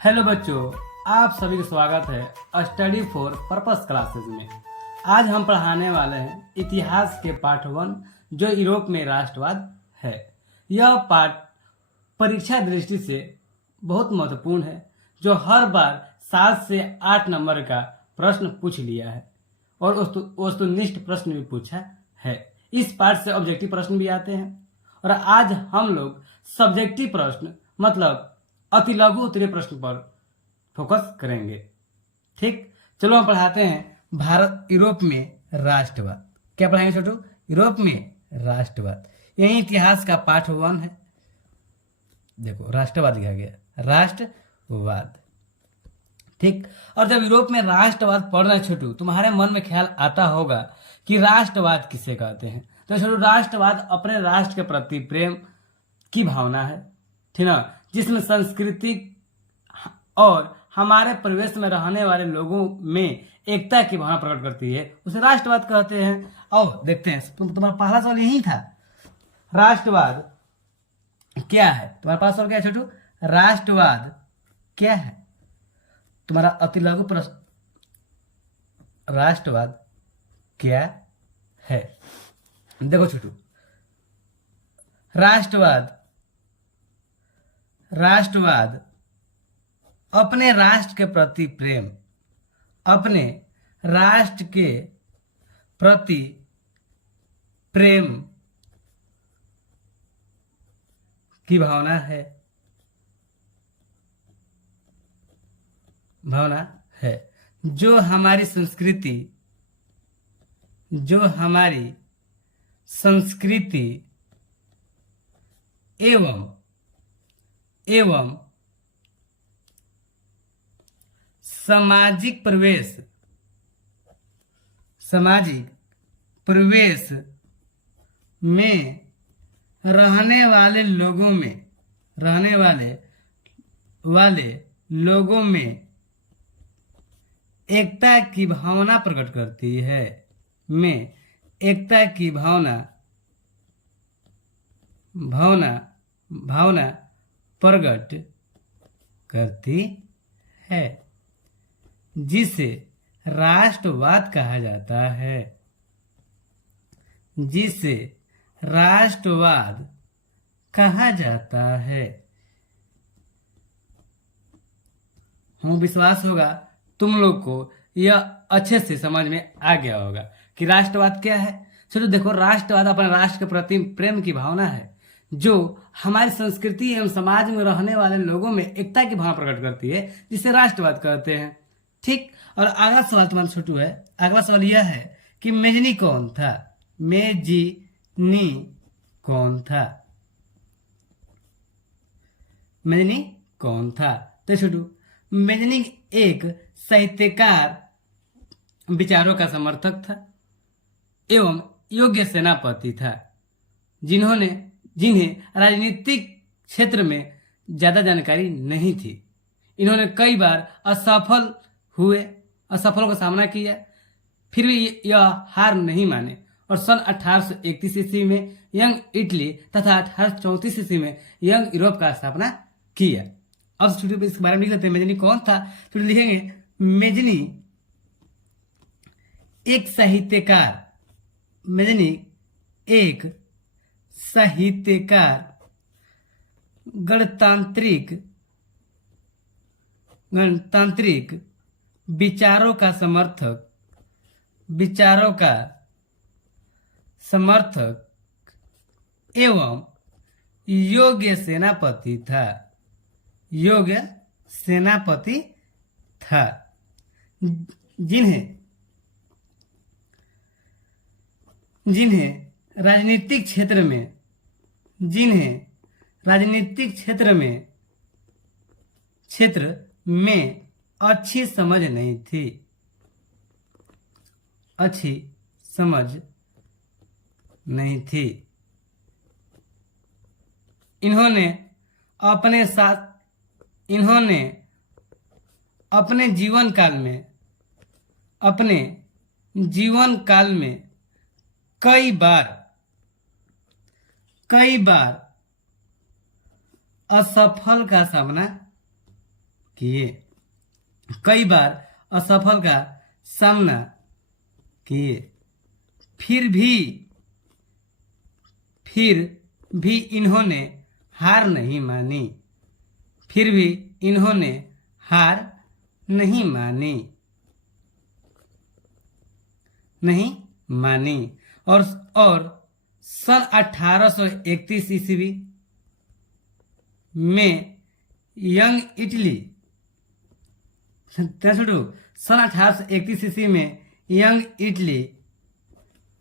Hello बच्चों, आप सभी का स्वागत है स्टडी फॉर पर्पस क्लासेस में। आज हम पढ़ाने वाले हैं इतिहास के पाठ 1 जो यूरोप में राष्ट्रवाद है। यह पाठ परीक्षा दृष्टि से बहुत महत्वपूर्ण है, जो हर बार 7 से 8 नंबर का प्रश्न पूछ लिया है और वस्तुनिष्ठ प्रश्न भी पूछा है। इस पाठ से ऑब्जेक्टिव प्रश्न भी आते हैं और आज हम लोग सब्जेक्टिव प्रश्न मतलब अति लघु उत्तरीय प्रश्न पर फोकस करेंगे। ठीक, चलो हम पढ़ाते हैं भारत यूरोप में राष्ट्रवाद। क्या पढ़ाएंगे छोटू? यूरोप में राष्ट्रवाद। यही इतिहास का पाठ 1 है। देखो राष्ट्रवाद लिखा गया, राष्ट्रवाद। ठीक, और जब यूरोप में राष्ट्रवाद पढ़ना छोटू, तुम्हारे मन में ख्याल आता होगा कि राष्ट्रवाद किसे कहते हैं। तो छोटू, राष्ट्रवाद अपने राष्ट्र के प्रति प्रेम की भावना है, ठीक ना, जिसमें संस्कृति और हमारे परिवेश में रहने वाले लोगों में एकता की भावना प्रकट करती है, उसे राष्ट्रवाद कहते हैं। और देखते हैं, तुम्हारा पहला सवाल यही था, राष्ट्रवाद क्या है? तुम्हारा पहला सवाल क्या है छोटू? राष्ट्रवाद क्या है? तुम्हारा अति लघु प्रश्न, राष्ट्रवाद क्या है? देखो छोटू, राष्ट्रवाद अपने राष्ट्र के प्रति प्रेम, अपने राष्ट्र के प्रति प्रेम की भावना है जो हमारी संस्कृति एवं सामाजिक परिवेश में रहने वाले लोगों में एकता की भावना प्रकट करती है, एकता की भावना प्रकट करती है, जिसे राष्ट्रवाद कहा जाता है, हमें विश्वास होगा तुम लोग को यह अच्छे से समझ में आ गया होगा कि राष्ट्रवाद क्या है। चलो देखो, राष्ट्रवाद अपने राष्ट्र के प्रति प्रेम की भावना है जो हमारी संस्कृति एवं समाज में रहने वाले लोगों में एकता की भावना प्रकट करती है, जिसे राष्ट्रवाद कहते हैं। ठीक, और अगला सवाल तुम्हारा छोटू है। अगला सवाल यह है कि मेजनी कौन था? मेजनी कौन था? तो छोटू, मेजनी एक साहित्यकार, विचारों का समर्थक था एवं योग्य सेनापति था, जिन्हें राजनीतिक क्षेत्र में ज्यादा जानकारी नहीं थी। इन्होंने कई बार असफलों का सामना किया, फिर भी यह हार नहीं माने और सन 1831 ईस्वी में यंग इटली तथा 1834 ईस्वी में यंग यूरोप का स्थापना किया। अब स्टूडियो इसके बारे में लिख लेते हैं, मेजनी कौन था। तो लिखेंगे, मेजनी एक साहित्यकार, गणतांत्रिक विचारों का समर्थक एवं योग्य सेनापति था, जिन्हें राजनीतिक क्षेत्र में अच्छी समझ नहीं थी। इन्होंने अपने जीवन काल में कई बार असफल का सामना किए, कई बार असफल का सामना किए, फिर भी इन्होंने हार नहीं मानी, फिर भी इन्होंने हार नहीं मानी। और सन 1831 ईस्वी में यंग इटली सन 1831 ईस्वी में यंग इटली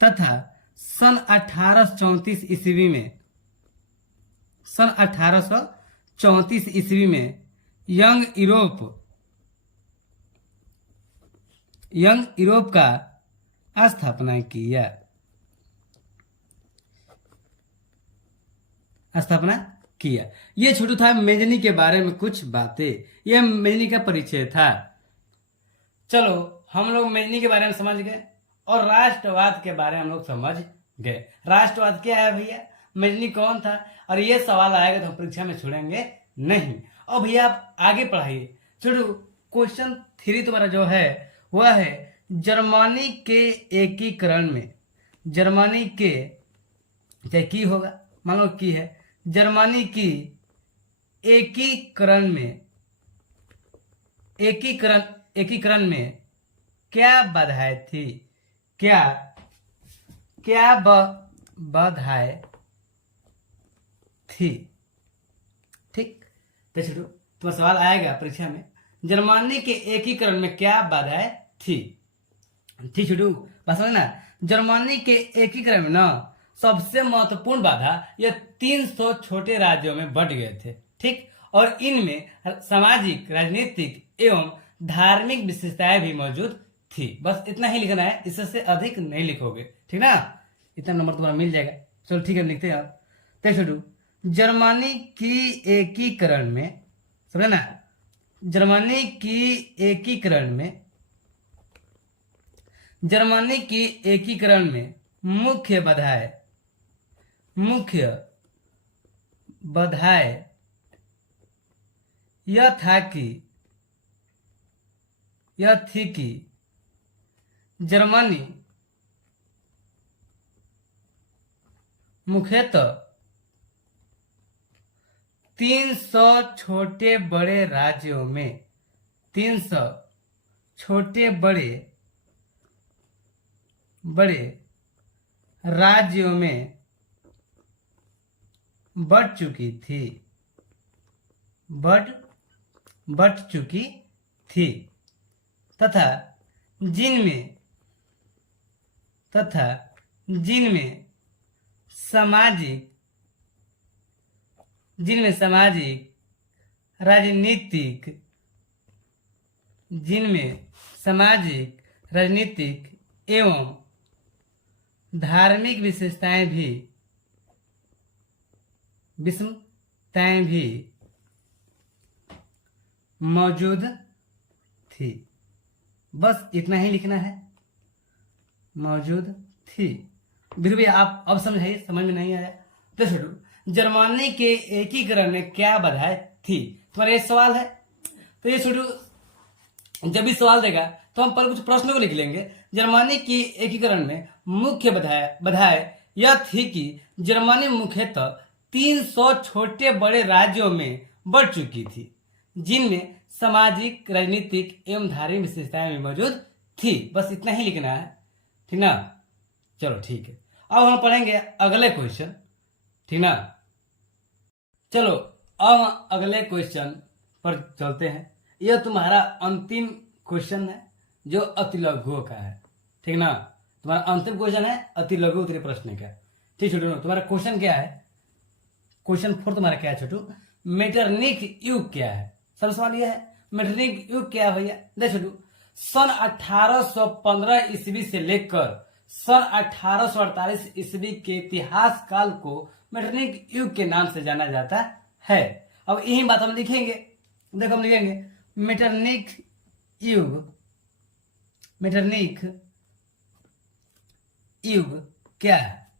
तथा सन 1834 ईस्वी में यंग यूरोप का स्थापना किया। ये छोटू था मेजनी के बारे में कुछ बातें, यह मेजनी का परिचय था। चलो हम लोग मेजनी के बारे में समझ गए और राष्ट्रवाद के बारे में हम लोग समझ गए। राष्ट्रवाद क्या है भैया, मेजनी कौन था, और ये सवाल आएगा तो हम परीक्षा में छोड़ेंगे नहीं। और भैया आप आगे पढ़ाइए। छोटू क्वेश्चन 3 तुम्हारा जो है वह है जर्मनी के एकीकरण में, जर्मनी के चाहे की होगा, मान लो की है, जर्मनी की एकीकरण में क्या बाधाएं थी, क्या बाधाएं थी। ठीक, तो छोटू तुम्हारा सवाल आएगा परीक्षा में, जर्मनी के एकीकरण में क्या बाधाएं थी। ठीक छोटू बात समझना, जर्मनी के एकीकरण में ना सबसे महत्वपूर्ण बाधा यह 300 छोटे राज्यों में बंट गए थे। ठीक, और इनमें सामाजिक, राजनीतिक एवं धार्मिक विशेषताएं भी मौजूद थी। बस इतना ही लिखना है, इससे अधिक नहीं लिखोगे, ठीक ना। इतना नंबर तुम्हारा मिल जाएगा। चलो ठीक है, लिखते हैं। तो छोटू जर्मनी की एकीकरण में, समझे ना, जर्मनी की एकीकरण में मुख्य बाधाएं यह थी कि जर्मनी मुख्यतः 300 छोटे बड़े राज्यों में, 300 छोटे बड़े राज्यों में बट चुकी थी तथा जिनमें सामाजिक, राजनीतिक एवं धार्मिक विशेषताएं भी मौजूद थी। बस इतना ही लिखना है, मौजूद थी। फिर भी आप अब समझाइए, समझ में नहीं आया तो छोटू जर्मनी के एकीकरण में क्या बाधाएं थी, तुम्हारा ये सवाल है। तो ये छोटू जब भी सवाल देगा तो हम पहले कुछ प्रश्नों को लिख लेंगे। जर्मनी की एकीकरण में मुख्य बाधाएं यह थी कि जर्मनी मुख्यतः 300 छोटे बड़े राज्यों में बढ़ चुकी थी, जिनमें सामाजिक, राजनीतिक एवं धार्मिक विशेषताएं भी मौजूद थी। बस इतना ही लिखना है, ठीक ना। चलो ठीक है, अब हम पढ़ेंगे अगले क्वेश्चन, ठीक ना। चलो अब अगले क्वेश्चन पर चलते हैं। यह तुम्हारा अंतिम क्वेश्चन है जो अति लघु का है, ठीक ना। तुम्हारा अंतिम क्वेश्चन है अति लघु उत्तरीय प्रश्न का। ठीक छोटू, तुम्हारा क्वेश्चन क्या है, क्वेश्चन 4 तुम्हारा क्या है छोटू, मेटरनिक युग क्या है। सबसे सवाल यह है मेटरनिक युग क्या है भैया। देख छोटू, सन 1815 ईस्वी से लेकर सन 1848 ईस्वी के इतिहास काल को मेटरनिक युग के नाम से जाना जाता है। अब यही बात हम लिखेंगे, देखो हम लिखेंगे मेटरनिक युग क्या है।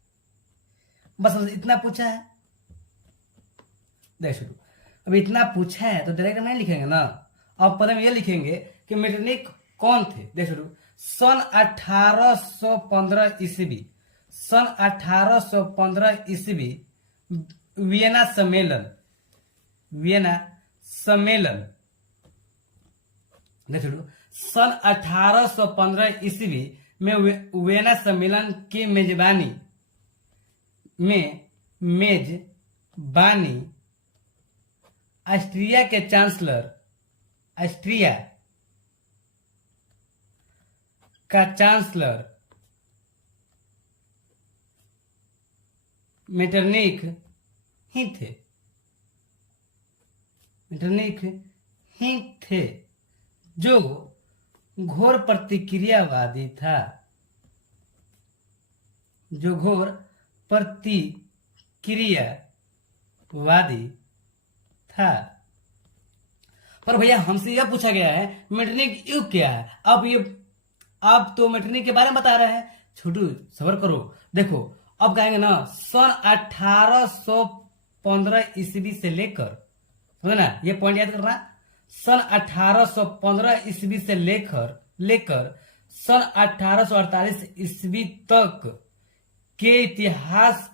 बस इतना पूछा है, देख छोटू अब इतना पूछा है तो डायरेक्ट नहीं लिखेंगे ना। अब पहले में ये लिखेंगे कि मेटरनिख कौन थे। देख शुरू, सन 1815 ईस्वी, सन 1815 ईस्वी वियना सम्मेलन, वियना सम्मेलन। देख शुरू, सन 1815 ईस्वी में वियना सम्मेलन की मेजबानी ऑस्ट्रिया के चांसलर, ऑस्ट्रिया का चांसलर मेटरनिख ही थे, मेटरनिख ही थे, जो घोर प्रतिक्रियावादी था, जो घोर प्रतिक्रियावादी था। पर भैया हमसे यह पूछा गया है मेटरनिख युग क्या है। अब तो मेटरनिख के बारे में बता रहे हैं। छोटू सबर करो, देखो अब कहेंगे ना सन 1815 ईस्वी से लेकर, समझे ना, ये पॉइंट याद करना, सन 1815 ईस्वी से लेकर सन 1848 ईस्वी तक के इतिहास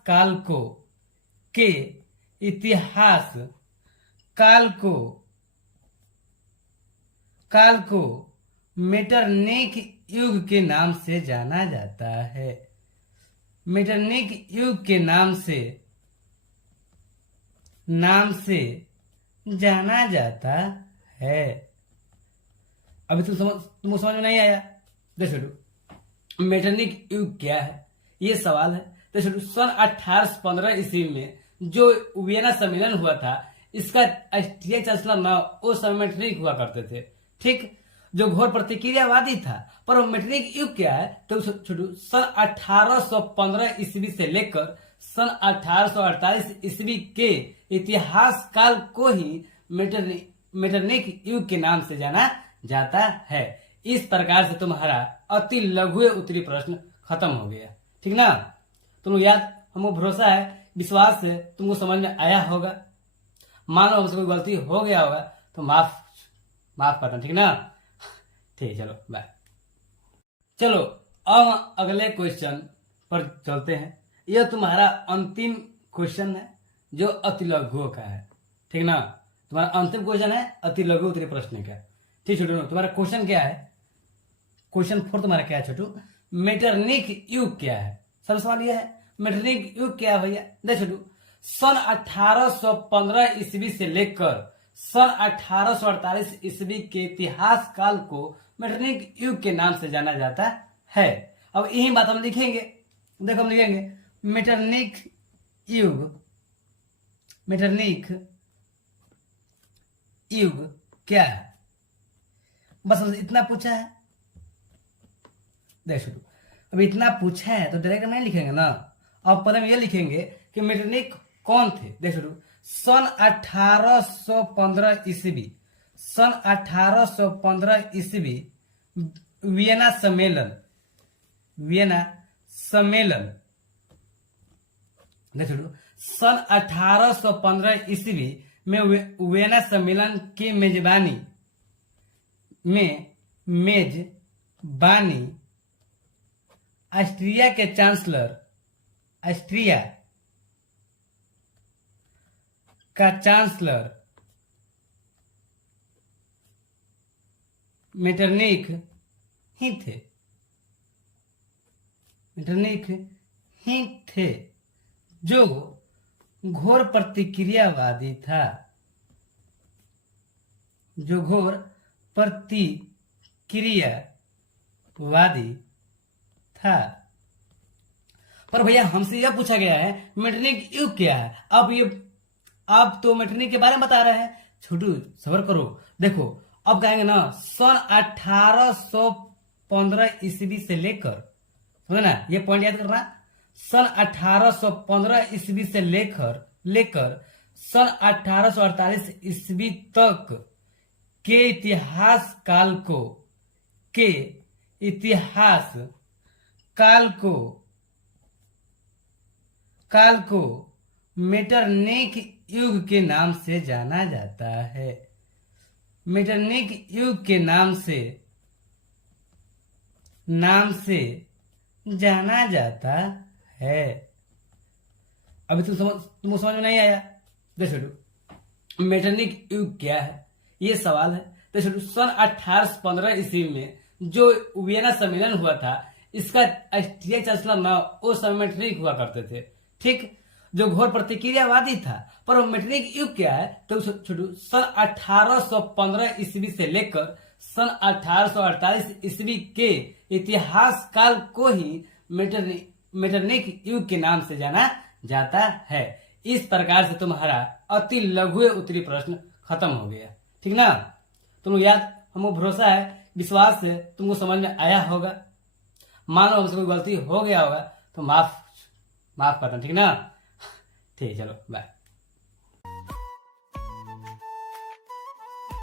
काल को मेटरनिख युग के नाम से जाना जाता है, मेटरनिख युग के नाम से जाना जाता है। अभी तुमको समझ में नहीं आया। देखो मेटरनिख युग क्या है, ये सवाल है। देखो सन 1815 ईस्वी में जो वियना सम्मेलन हुआ था, इसका ऑस्ट्रिया चांसलर ना उस समय मेटरनिख हुआ करते थे, ठीक, जो घोर प्रतिक्रियावादी था। पर मेटरनिख युग क्या है, तो छोटू सन 1815 ईस्वी से लेकर सन 1848 ईस्वी के इतिहास काल को ही मेटरनिख युग के नाम से जाना जाता है। इस प्रकार से तुम्हारा अति लघु उत्तरीय प्रश्न खत्म हो गया, ठीक ना। तुमको याद, हमको भरोसा है, विश्वास है तुमको समझ में आया होगा। मानो हमसे कोई गलती हो गया होगा तो माफ करना, ठीक ना। ठीक, चलो बाय। चलो अब अगले क्वेश्चन पर चलते हैं। यह तुम्हारा अंतिम क्वेश्चन है जो अति लघु का है, ठीक ना। तुम्हारा अंतिम क्वेश्चन है अति लघु उत्तरीय प्रश्न का, ठीक छोटू। तुम्हारा क्वेश्चन क्या है, क्वेश्चन 4 तुम्हारा क्या है छोटू, मेटरनिख युग क्या है। सबसे सवाल यह है मेटरनिख युग क्या है भैया। देख छोटू, सन 1815 ईस्वी से लेकर सन 1848 ईस्वी के इतिहास काल को मेटरनिख युग के नाम से जाना जाता है। अब यही बात हम लिखेंगे। देखो हम लिखेंगे मेटरनिख युग क्या है, बस इतना पूछा है। देख शुरू, अब इतना पूछा है तो डायरेक्ट नहीं लिखेंगे ना। अब पहले में ये लिखेंगे कि मेटरनिख कौन थे। देख शुरू, सन 1815 ईस्वी, सन 1815 ईस्वी वियना सम्मेलन, देख शुरू, सन 1815 ईस्वी में वियना सम्मेलन की मेजबानी ऑस्ट्रिया के चांसलर, ऑस्ट्रिया का चांसलर मेटरनिख ही थे, मेटरनिख ही थे, जो घोर प्रतिक्रियावादी था, जो घोर प्रतिक्रियावादी था। पर भैया हमसे यह पूछा गया है मेटरनिख युग क्या है। अब तो मेटरनिख के बारे में बता रहे हैं। छोटू सबर करो, देखो अब कहेंगे ना सन 1815 ईस्वी से लेकर, समझे ना, ये पॉइंट याद करना, सन 1815 ईस्वी से लेकर सन 1848 ईस्वी तक के इतिहास काल को मेटरनिख युग के नाम से जाना जाता है, मेटरनिक युग के नाम से जाना जाता है। अभी तुमको समझ में नहीं आया? देखो छोटू, मेटरनिक युग क्या है, ये सवाल है। तो छोटू, सन 1815 ईस्वी में जो वियना सम्मेलन हुआ था, इसका राष्ट्रीय चांसलर ना उस समय मेटरनिक हुआ करते थे। ठीक, जो घोर प्रतिक्रियावादी था। पर मेटरनिक युग क्या है? तो छोटू, सन 1815 ईस्वी से लेकर सन 1848 ईस्वी के इतिहास काल को ही मेटरनिक युग के नाम से जाना जाता है। इस प्रकार से तुम्हारा अति लघु उत्तरी प्रश्न खत्म हो गया। ठीक ना? तुमको याद, हमको भरोसा है, विश्वास है तुमको समझ में आया होगा। मानो हमसे कोई गलती हो गया होगा तो माफ करना। ठीक ना? ठीक है, चलो बाय।